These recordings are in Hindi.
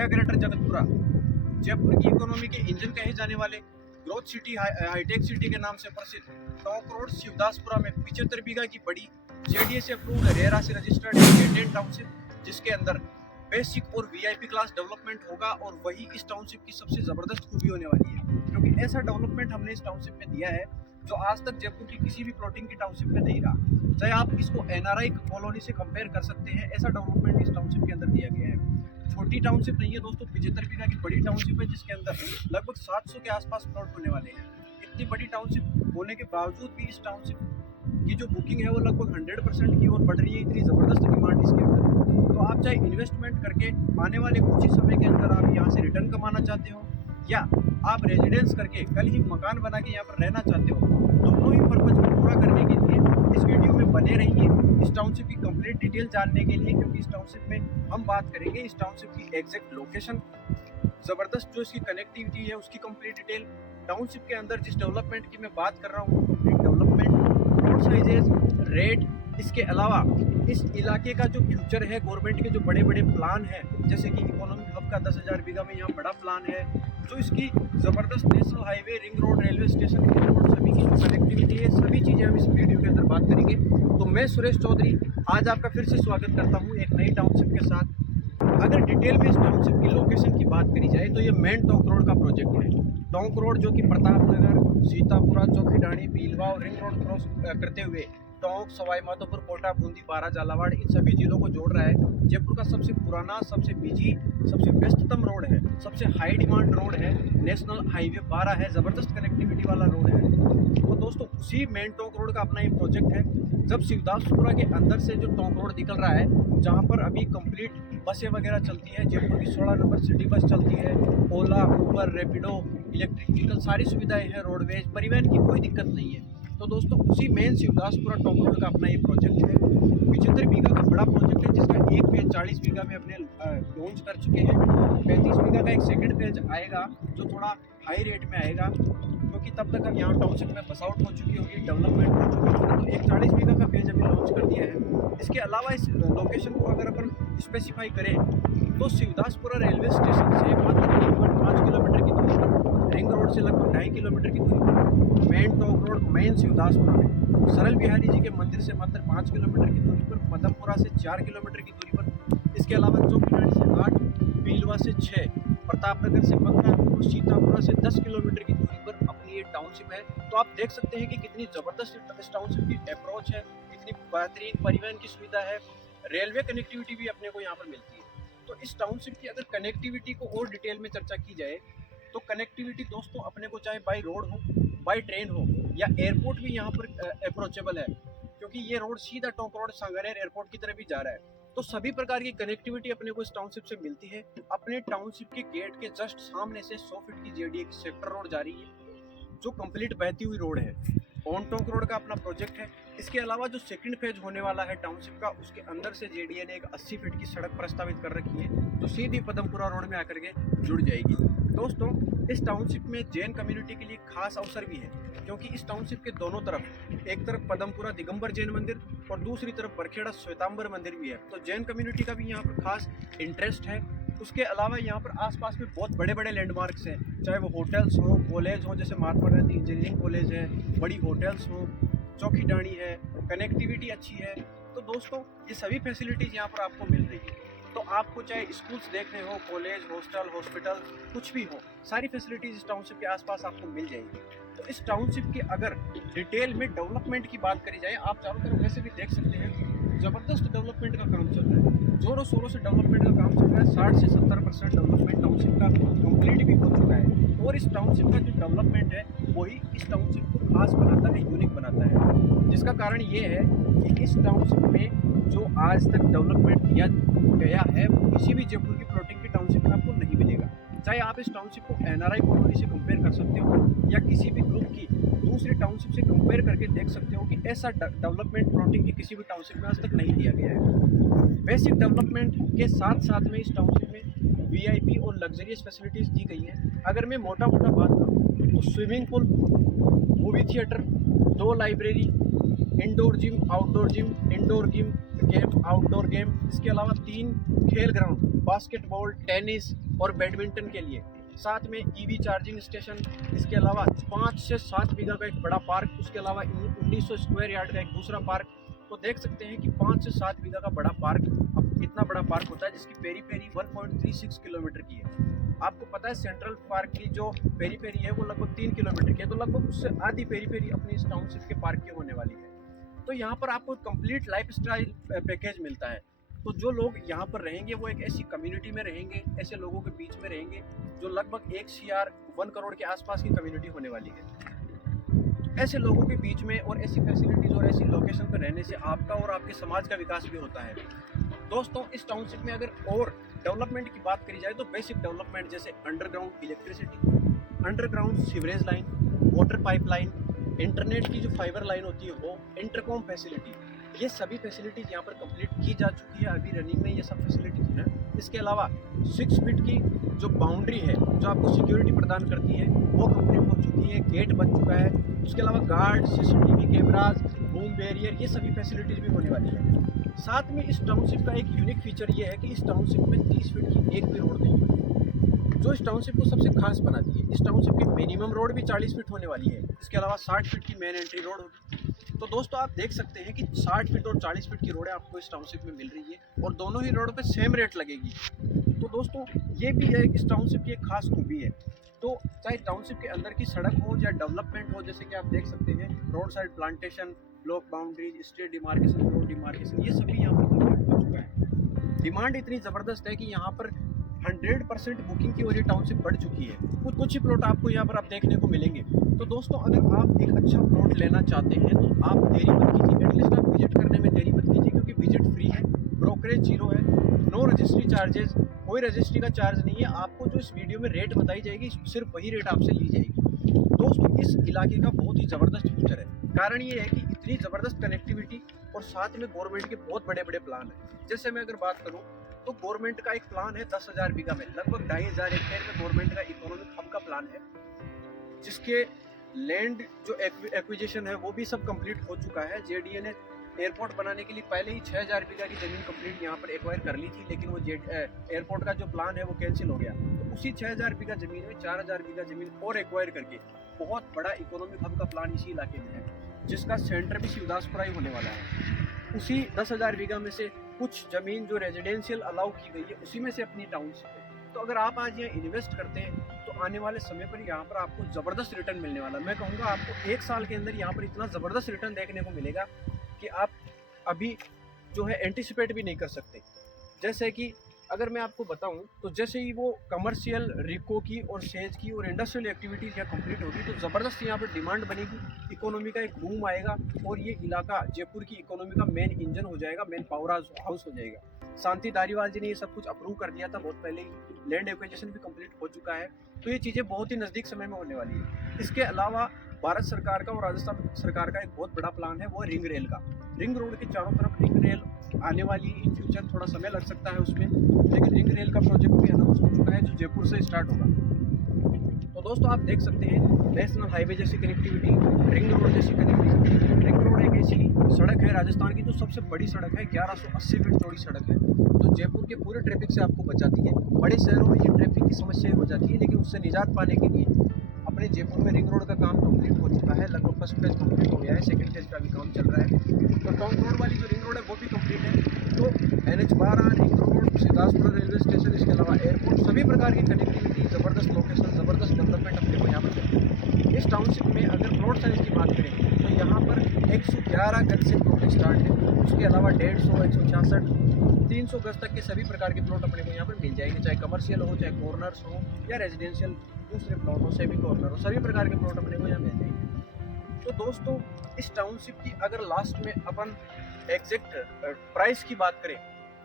द ग्रेटर जगतपुरा, जयपुर की इकोनॉमी के इंजन कहे जाने वाले ग्रोथ सिटी, हाईटेक सिटी के नाम से प्रसिद्ध टोंक रोड शिवदासपुरा में 75 बीघा की बड़ी जेडीए से अप्रूव्ड रेरा से रजिस्टर्ड गेटेड टाउनशिप, जिसके अंदर बेसिक और वीआईपी क्लास डेवलपमेंट होगा। और वही इस टाउनशिप की सबसे जबरदस्त खूबी होने वाली है, क्योंकि ऐसा डेवलपमेंट हमने इस टाउनशिप में दिया है जो आज तक जयपुर की किसी भी प्लॉटिंग की टाउनशिप में नहीं रहा। चाहे आप इसको एनआरआई कॉलोनी से कंपेयर कर सकते हैं, ऐसा डेवलपमेंट इस टाउनशिप के अंदर दिया गया है। छोटी टाउनशिप नहीं है दोस्तों, 75 बीघा की बड़ी टाउनशिप है, जिसके अंदर लगभग 700 के आसपास प्लॉट होने वाले हैं। इतनी बड़ी टाउनशिप होने के बावजूद भी इस टाउनशिप की जो बुकिंग है वो लगभग 100% की ओर बढ़ रही है। इतनी ज़बरदस्त डिमांड इसके अंदर है। तो आप चाहे इन्वेस्टमेंट करके आने वाले कुछ ही समय के अंदर आप यहाँ से रिटर्न कमाना चाहते हो, या आप रेजिडेंस करके कल ही मकान बना के यहाँ पर रहना चाहते हो, दोनों ही पर्पज को पूरा करने के लिए इस वीडियो में बने रहिए। इस टाउनशिप की कंप्लीट डिटेल जानने के लिए, क्योंकि इस टाउनशिप में हम बात करेंगे इस टाउनशिप की एग्जैक्ट लोकेशन, ज़बरदस्त जो इसकी कनेक्टिविटी है उसकी कंप्लीट डिटेल, टाउनशिप के अंदर जिस डेवलपमेंट की मैं बात कर रहा हूँ complete development, road sizes, rate, इसके अलावा इस इलाके का जो फ्यूचर है, गवर्नमेंट के जो बड़े बड़े प्लान है, जैसे कि इकोनॉमिक हब का 10,000 बीघा में यहाँ बड़ा प्लान है, जो इसकी ज़बरदस्त national highway, ring road, railway station, airport, सभी की जो कनेक्टिविटी है, सभी चीज़ें हम इस वीडियो के अंदर बात करेंगे। तो मैं सुरेश चौधरी आज आपका फिर से स्वागत करता हूँ एक नई टाउनशिप के साथ। अगर डिटेल में इस टाउनशिप की लोकेशन की बात करी जाए तो ये मेन टोंक रोड का प्रोजेक्ट है। टोंक रोड जो कि प्रतापनगर, सीतापुरा, चौखीडाणी, भीलवा और रिंग रोड क्रॉस करते हुए टोंक, सवाई माधोपुर, कोटा, बूंदी, बारा, झालावाड़, इन सभी जिलों को जोड़ रहा है। जयपुर का सबसे पुराना, सबसे बिजी, सबसे व्यस्ततम रोड है, सबसे हाई डिमांड रोड है, नेशनल हाईवे 12 है, ज़बरदस्त कनेक्टिविटी वाला रोड है। तो दोस्तों उसी मेन टोंक रोड का अपना ये प्रोजेक्ट है। जब शिवदासपुरा के अंदर से जो टोंक रोड निकल रहा है, जहाँ पर अभी कंप्लीट बसें वगैरह चलती है, जयपुर की 16 नंबर सिटी बस चलती है, ओला, उबर, रैपिडो, इलेक्ट्रिक व्हीकल, सारी सुविधाएं हैं, रोडवेज, परिवहन की कोई दिक्कत नहीं है। तो दोस्तों उसी मेन शिवदासपुरा टोंक रोड का अपना ये प्रोजेक्ट है। 75 बीघा का बड़ा प्रोजेक्ट है, जिसका एक फेज 40 बीघा में अपने लॉन्च कर चुके हैं। 35 बीघा का एक सेकंड फेज आएगा जो थोड़ा हाई रेट में आएगा, क्योंकि तब तक हम यहाँ टाउनशिप में बस आउट हो चुकी होगी, डेवलपमेंट हो चुकी होगी। तो एक 40 बीघा का फेज अभी लॉन्च कर दिया है। इसके अलावा इस लोकेशन को अगर अपन स्पेसिफाई करें तो शिवदासपुरा रेलवे स्टेशन से मात्र 1.5 किलोमीटर की दूरी पर, रिंग रोड से लगभग 2.5 किलोमीटर की दूरी पर, main Tonk road main Shivdaspura में सरल बिहारी जी के मंदिर से मात्र 5 किलोमीटर की दूरी पर, मदमपुरा से 4 किलोमीटर की दूरी पर, इसके अलावा चौखीडाणी से 8, भीलवा से 6, प्रतापनगर से 15 और सीतापुरा से 10 किलोमीटर की दूरी पर अपनी ये टाउनशिप है। तो आप देख सकते हैं कि कितनी ज़बरदस्त इस टाउनशिप की अप्रोच है, कितनी बेहतरीन परिवहन की सुविधा है, रेलवे कनेक्टिविटी भी अपने को यहाँ पर मिलती है। तो इस टाउनशिप की अगर कनेक्टिविटी को और डिटेल में चर्चा की जाए तो कनेक्टिविटी दोस्तों अपने को चाहे बाई रोड हो, बाई ट्रेन हो, या एयरपोर्ट भी यहाँ पर अप्रोचेबल है, क्योंकि ये रोड सीधा टोंक रोड सांगानेर एयरपोर्ट की तरफ भी जा रहा है। तो सभी प्रकार की कनेक्टिविटी अपने को इस टाउनशिप से मिलती है। अपने टाउनशिप के गेट के जस्ट सामने से 100 फीट की जेडीए की सेक्टर रोड जा रही है, जो कंप्लीट बहती हुई रोड है। ऑन टोंक रोड का अपना प्रोजेक्ट है। इसके अलावा जो सेकंड फेज होने वाला है टाउनशिप का, उसके अंदर से जेडीए ने एक 80 फीट की सड़क प्रस्तावित कर रखी है, जो सीधी पदमपुरा रोड में आकर के जुड़ जाएगी। दोस्तों इस टाउनशिप में जैन कम्युनिटी के लिए खास अवसर भी है, क्योंकि इस टाउनशिप के दोनों तरफ, एक तरफ पदमपुरा दिगंबर जैन मंदिर और दूसरी तरफ बरखेड़ा श्वेतांबर मंदिर भी है। तो जैन कम्युनिटी का भी यहाँ पर खास इंटरेस्ट है। उसके अलावा यहाँ पर आसपास में बहुत बड़े बड़े लैंडमार्क्स हैं, चाहे वो होटल्स हो, कॉलेज हो, जैसे महात्मा गांधी इंजीनियरिंग कॉलेज है, बड़ी होटल्स हो, चौखीडाणी है, कनेक्टिविटी अच्छी है। तो दोस्तों ये सभी फैसिलिटीज़ यहाँ पर आपको मिल रही है। तो आपको चाहे स्कूल्स देखने हो, कॉलेज, हॉस्टल, हॉस्पिटल, कुछ भी हो, सारी फैसिलिटीज़ इस टाउनशिप के आसपास आपको मिल जाएगी। तो इस टाउनशिप के अगर डिटेल में डेवलपमेंट की बात करी जाए, आप चारों तरफ वैसे भी देख सकते हैं ज़बरदस्त डेवलपमेंट का काम चल रहा है, जोरों शोरों से डेवलपमेंट का काम चल रहा है। 60 से 70% डेवलपमेंट टाउनशिप का कंप्लीट भी हो चुका है। और इस टाउनशिप का जो डेवलपमेंट है वही इस टाउनशिप को खास बनाता है, यूनिक बनाता है, जिसका कारण ये है कि इस टाउनशिप में जो आज तक डेवलपमेंट किया गया है वो किसी भी जयपुर की प्लॉटिंग की टाउनशिप में आपको नहीं मिलेगा। चाहे आप इस टाउनशिप को एनआरआई कॉलोनी से कंपेयर कर सकते हो, या किसी भी ग्रुप की दूसरी टाउनशिप से कंपेयर करके देख सकते हो कि ऐसा डेवलपमेंट प्लॉटिंग की किसी भी टाउनशिप में आज तक नहीं दिया गया है। बेसिक डेवलपमेंट के साथ साथ में इस टाउनशिप में वीआईपी और लग्जरियस फैसिलिटीज़ दी गई हैं। अगर मैं मोटा मोटा बात करूँ तो swimming pool, movie theatre, 2 library, indoor gym, outdoor gym, indoor game, outdoor game. इसके अलावा 3 खेल ग्राउंड बास्केटबॉल, टेनिस और बैडमिंटन के लिए। साथ में ईवी चार्जिंग स्टेशन। इसके अलावा 5 से 7 बीघा का एक बड़ा पार्क, उसके अलावा 1900 स्क्वायर यार्ड का एक दूसरा पार्क। तो देख सकते हैं कि 5 से 7 बीघा का बड़ा पार्क, अब इतना बड़ा पार्क होता है जिसकी पेरी 1.36 किलोमीटर की है। आपको पता है सेंट्रल पार्क की जो पेरी है वो लगभग 3 किलोमीटर की है, तो लगभग उससे आधी पेरी अपनी इस टाउनशिप के पार्क की होने वाली है। तो यहाँ पर आपको कंप्लीट लाइफस्टाइल पैकेज मिलता है। तो जो लोग यहाँ पर रहेंगे वो एक ऐसी कम्युनिटी में रहेंगे, ऐसे लोगों के बीच में रहेंगे जो लगभग 1 करोड़ के आसपास की कम्युनिटी होने वाली है। ऐसे लोगों के बीच में और ऐसी फैसिलिटीज़ और ऐसी लोकेशन पर रहने से आपका और आपके समाज का विकास भी होता है। दोस्तों, इस टाउनशिप में अगर और डेवलपमेंट की बात करी जाए तो बेसिक डेवलपमेंट जैसे underground electricity, underground sewerage line, water pipeline, internet की जो फाइबर लाइन होती है वो, इंटरकॉम फैसिलिटी, ये सभी फैसिलिटीज़ यहाँ पर कंप्लीट की जा चुकी है। अभी रनिंग में ये सब फैसिलिटीज़ हैं। इसके अलावा 6 फीट की जो बाउंड्री है जो आपको सिक्योरिटी प्रदान करती है वो कंप्लीट हो चुकी है, गेट बन चुका है। उसके अलावा guard, CCTV cameras, boom barrier, ये सभी फैसिलिटीज़ भी होने वाली है। साथ में इस टाउनशिप का एक यूनिक फीचर ये है कि इस टाउनशिप में 30 फीट की एक भी रोड नहीं है, जो इस टाउनशिप को सबसे खास बनाती है। इस टाउनशिप की मिनिमम रोड भी 40 फीट होने वाली है। इसके अलावा 60 फीट की मेन एंट्री रोड होगी। तो दोस्तों, आप देख सकते हैं कि 60 फीट और 40 फीट की रोडें आपको इस टाउनशिप में मिल रही है और दोनों ही रोड पे सेम रेट लगेगी। तो दोस्तों, ये भी है इस टाउनशिप की एक खास खूबी है। तो चाहे टाउनशिप के अंदर की सड़क हो या डेवलपमेंट हो, जैसे कि आप देख सकते हैं road side plantation, block boundaries, state demarcation, road demarcation, ये सभी यहाँ पर कंप्लीट हो चुका है। डिमांड इतनी ज़बरदस्त है कि यहाँ पर 100% बुकिंग की वजह टाउनशिप बढ़ चुकी है। कुछ ही प्लॉट आपको यहाँ पर आप देखने को मिलेंगे। तो दोस्तों, अगर आप एक अच्छा प्लॉट लेना चाहते हैं तो आप देरी मत कीजिए, एटलीस्ट आप विजिट करने में देरी मत कीजिए, क्योंकि विजिट फ्री है, ब्रोकरेज जीरो है, नो रजिस्ट्री चार्जेस, कोई रजिस्ट्री का चार्ज नहीं है। आपको जो इस वीडियो में रेट बताई जाएगी सिर्फ वही रेट आपसे ली जाएगी। दोस्तों, इस इलाके का बहुत ही ज़बरदस्त फ्यूचर है। कारण ये है कि इतनी ज़बरदस्त कनेक्टिविटी और साथ में गवर्नमेंट के बहुत बड़े बड़े प्लान हैं। जैसे मैं अगर बात करूँ तो गवर्नमेंट का एक प्लान है 10,000 बीघा में, लगभग 2,500 एकड़ में गवर्नमेंट का इकोनॉमिक हब का प्लान है, जिसके लैंड जो एक्विजिशन है वो भी सब कंप्लीट हो चुका है। JDA ने एयरपोर्ट बनाने के लिए पहले ही 6,000 बीघा की ज़मीन कंप्लीट यहाँ पर एक्वायर कर ली थी, लेकिन वो एयरपोर्ट का जो प्लान है वो कैंसिल हो गया। तो उसी 6,000 बीघा ज़मीन में 4,000 बीघा ज़मीन और एक्वायर करके बहुत बड़ा इकोनॉमिक हब का प्लान इसी इलाके में है, जिसका सेंटर भी शिवदासपुरा ही होने वाला है। उसी 10,000 बीघा में से कुछ ज़मीन जो रेजिडेंशियल अलाउ की गई है उसी में से अपनी टाउनशिप है। तो अगर आप आज यहाँ इन्वेस्ट करते हैं तो आने वाले समय पर यहाँ पर आपको ज़बरदस्त रिटर्न मिलने वाला है। मैं कहूँगा आपको 1 साल के अंदर यहाँ पर इतना ज़बरदस्त रिटर्न देखने को मिलेगा कि आप अभी जो है एंटिसिपेट भी नहीं कर सकते। जैसे कि अगर मैं आपको बताऊं तो जैसे ही वो कमर्शियल रिको की और सेज की और इंडस्ट्रियल एक्टिविटीज़ यहाँ कंप्लीट होगी तो ज़बरदस्त यहाँ पर डिमांड बनेगी, इकोनॉमी का एक बूम आएगा और ये इलाका जयपुर की इकोनॉमी का मेन इंजन हो जाएगा, मेन पावर हाउस हो जाएगा। शांति धारीवाल जी ने ये सब कुछ अप्रूव कर दिया था बहुत पहले ही, लैंड एक्विजिशन भी कंप्लीट हो चुका है। तो ये चीज़ें बहुत ही नज़दीक समय में होने वाली है। इसके अलावा भारत सरकार का और राजस्थान सरकार का एक बहुत बड़ा प्लान है, वो रिंग रेल का। रिंग रोड के चारों तरफ रिंग रेल आने वाली इन फ्यूचर, थोड़ा समय लग सकता है उसमें, लेकिन रिंग रेल का प्रोजेक्ट भी अनाउंस हो चुका है जो जयपुर से स्टार्ट होगा। तो दोस्तों, आप देख सकते हैं नेशनल हाईवे जैसी कनेक्टिविटी, रिंग रोड जैसी कनेक्टिविटी। रिंग रोड एक ऐसी सड़क है राजस्थान की जो सबसे बड़ी सड़क है, 1180 फीट चौड़ी सड़क है, जो जयपुर के पूरे ट्रैफिक से आपको बचाती है। बड़े शहरों में ये ट्रैफिक की समस्या हो जाती है, लेकिन उससे निजात पाने के लिए अपने जयपुर में रिंग रोड का काम कंप्लीट हो चुका है। लगभग फर्स्ट फेज कंप्लीट हो गया है, सेकंड फेज का भी काम चल रहा है। तो टॉन्ग रोड वाली जो रिंग रोड है वो भी कंप्लीट है। तो NH12, ring road, Shivdaspura railway station, इसके अलावा एयरपोर्ट, सभी प्रकार की कनेक्टिविटी, ज़बरदस्त लोकेशन, ज़बरदस्त डेवलपमेंट अपने को यहाँ पर मिलती है। इस टाउनशिप में अगर प्लॉट साइज की बात करें तो यहाँ पर 111 गज से प्लॉट स्टार्ट है। उसके अलावा 150, 166, 300 गज तक के सभी प्रकार के प्लॉट अपने को यहाँ पर मिल जाएंगे, चाहे कमर्शियल हो, चाहे कॉर्नर्स हो या रेजिडेंशियल दूसरे प्लॉट हो, सेमी कॉर्नर हो, सभी प्रकार के प्लॉट अपने को यहाँ मिल जाएंगे। तो दोस्तों, इस टाउनशिप की अगर लास्ट में अपन एग्जैक्ट प्राइस की बात करें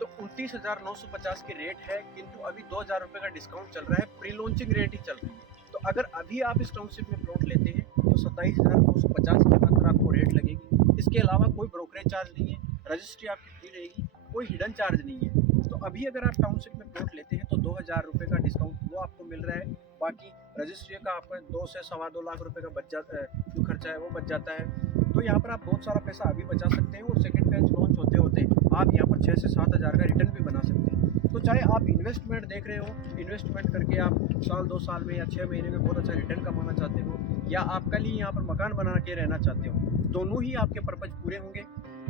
तो 29,950 की रेट है, किंतु अभी 2,000 रुपये का डिस्काउंट चल रहा है, प्री लॉन्चिंग रेट ही चल रही है। तो अगर अभी आप इस टाउनशिप में प्लॉट लेते हैं तो 27,950 के अंदर आपको रेट लगेगी। इसके अलावा कोई ब्रोकरेज चार्ज नहीं है, रजिस्ट्री आपकी फ्री रहेगी, कोई हिडन चार्ज नहीं है। तो अभी अगर आप टाउनशिप में प्लॉट लेते हैं तो 2,000 रुपये का डिस्काउंट वो आपको मिल रहा है। बाकी रजिस्ट्री का आपको 2 से 2.25 लाख रुपये का बच जाता है, जो खर्चा है वो बच जाता है। तो यहाँ पर आप बहुत सारा पैसा अभी बचा सकते हैं और सेकंड फेज लॉन्च होते होते आप यहाँ पर 6 से 7 हज़ार का रिटर्न भी बना सकते हैं। तो चाहे आप इन्वेस्टमेंट देख रहे हो, इन्वेस्टमेंट करके आप साल 2 साल में या 6 महीने में बहुत अच्छा रिटर्न कमाना चाहते हो, या आप कल ही यहाँ पर मकान बना के रहना चाहते हो, दोनों ही आपके पर्पज पूरे होंगे।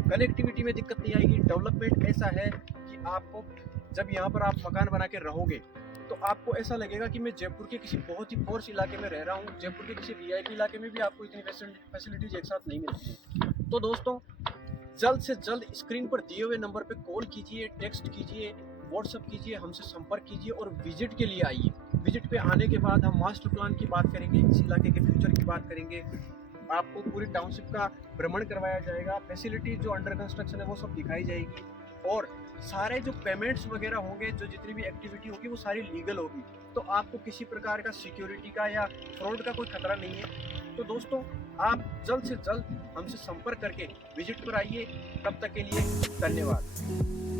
कनेक्टिविटी में दिक्कत नहीं आएगी। डेवलपमेंट ऐसा है कि आपको जब यहाँ पर आप मकान बना के रहोगे तो आपको ऐसा लगेगा कि मैं जयपुर के किसी बहुत ही पॉश इलाके में रह रहा हूँ। जयपुर के किसी वीआईपी इलाके में भी आपको इतनी फैसिलिटीज एक साथ नहीं मिलती है। तो दोस्तों, जल्द से जल्द स्क्रीन पर दिए हुए नंबर पे कॉल कीजिए, टेक्स्ट कीजिए, व्हाट्सअप कीजिए, हमसे संपर्क कीजिए और विजिट के लिए आइए। विजिट पे आने के बाद हम मास्टर प्लान की बात करेंगे, इस इलाके के फ्यूचर की बात करेंगे, आपको पूरी टाउनशिप का भ्रमण करवाया जाएगा, फैसिलिटी जो अंडर कंस्ट्रक्शन है वो सब दिखाई जाएगी, और सारे जो पेमेंट्स वगैरह होंगे, जो जितनी भी एक्टिविटी होगी वो सारी लीगल होगी। तो आपको किसी प्रकार का सिक्योरिटी का या फ्रॉड का कोई खतरा नहीं है। तो दोस्तों, आप जल्द से जल्द हमसे संपर्क करके विजिट पर आइए। तब तक के लिए धन्यवाद।